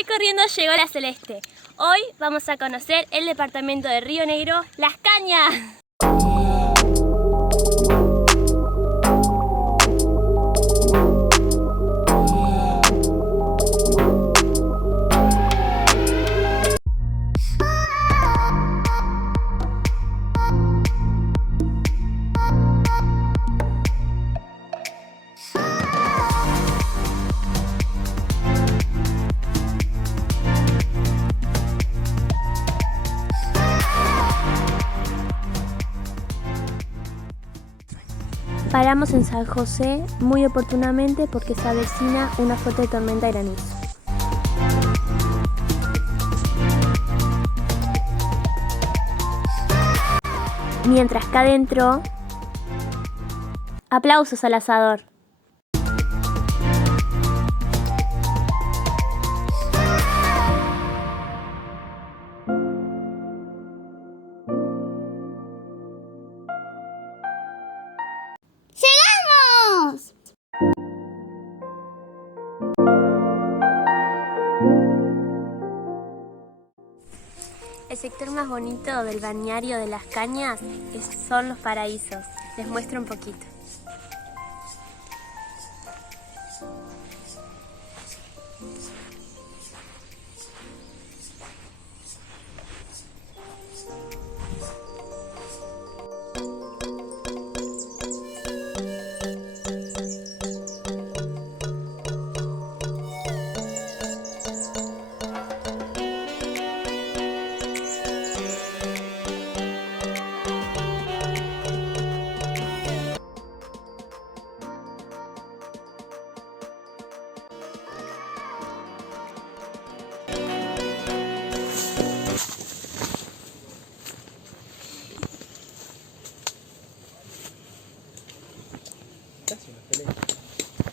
recorriendo llegó la Celeste. Hoy vamos a conocer el departamento de Río Negro, Las Cañas. Paramos en San José muy oportunamente porque se avecina una fuerte tormenta de granizo. Mientras que adentro, aplausos al asador. ¡Llegamos! El sector más bonito del balneario de Las Cañas son los paraísos. Les muestro un poquito.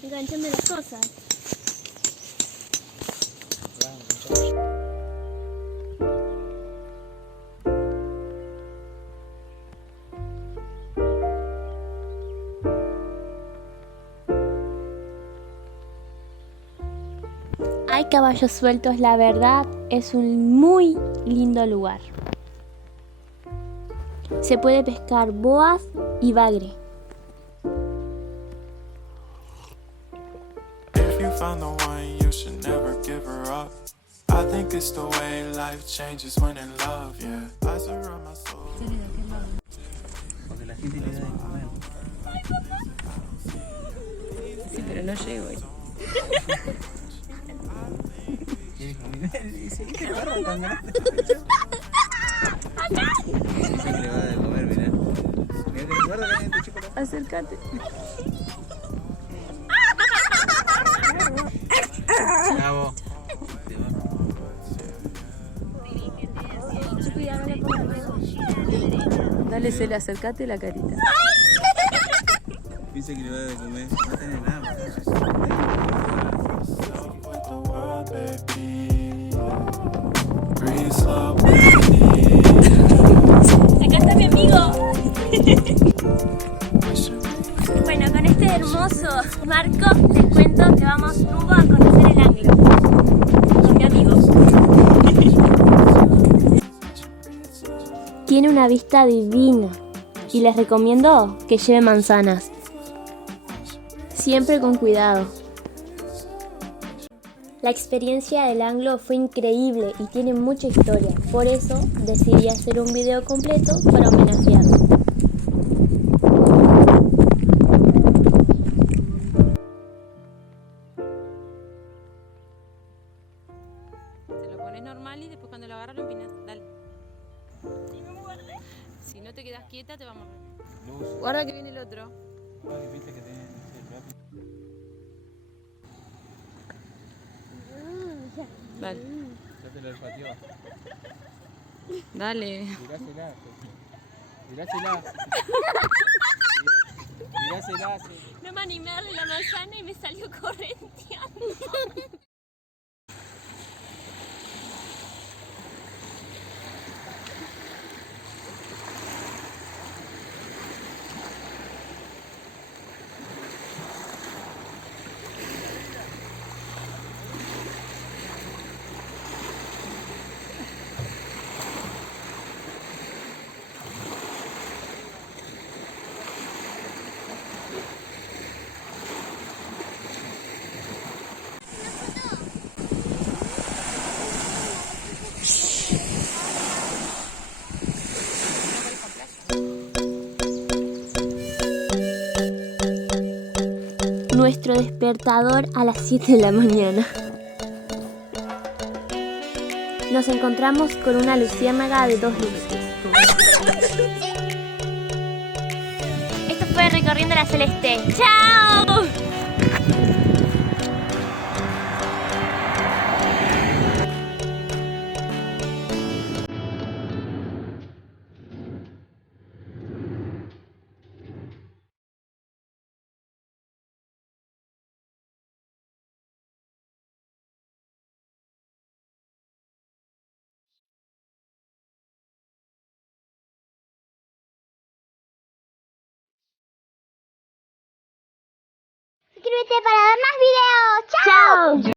Enganchame las cosas. Hay caballos sueltos, la verdad es un muy lindo lugar. Se puede pescar boas y bagre. Found the one, you should never give her up. I think it's the way life changes when in love, yeah. I surround my soul. Porque la gente le da de comer. Sí, pero no llego ahí. ¿Quieres comer? Dice, ¿qué barra tan grande? Dice que le va a dar de comer, mirá. Mirá que le guarda que tu chocolate. Acércate. Bravo. Dale, Cel, acércate la carita. Dice que le va a dar de comer. No tenés nada. Acá está mi amigo. Bueno, con este hermoso marco les cuento que vamos rumbo a conocer el Anglo con mi amigo. Tiene una vista divina y les recomiendo que lleven manzanas. Siempre con cuidado. La experiencia del Anglo fue increíble y tiene mucha historia, por eso decidí hacer un video completo para homenajearlo. Te lo pones normal y después cuando lo agarras lo empinas. Dale. Si no te quedas quieta te va a morder. Guarda que viene el otro. Viste que tenés el rápido. Dale. Ya te lo olfateó. Dale. Tirásela. Tirásela. Tirásela. No me animé a darle la manzana y me salió correnteando. nuestro despertador a las 7 de la mañana. Nos encontramos con una luciérnaga de 2 luces. Esto fue Recorriendo la Celeste. ¡Chao! Suscríbete para ver más videos. ¡Chao!